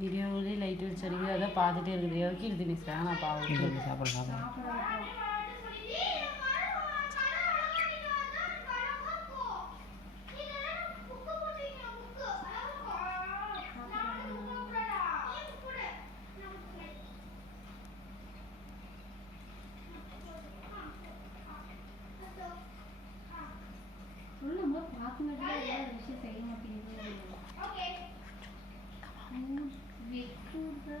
வீடியோவிலே light வச்சு அடிக்குது. அதான் பார்த்துட்டே இருக்குது. எதுக்கு இது நீ சேனா பாவம் சாப்பிட விஷயம் செய்ய மாட்டேங்குது. வெக்குதா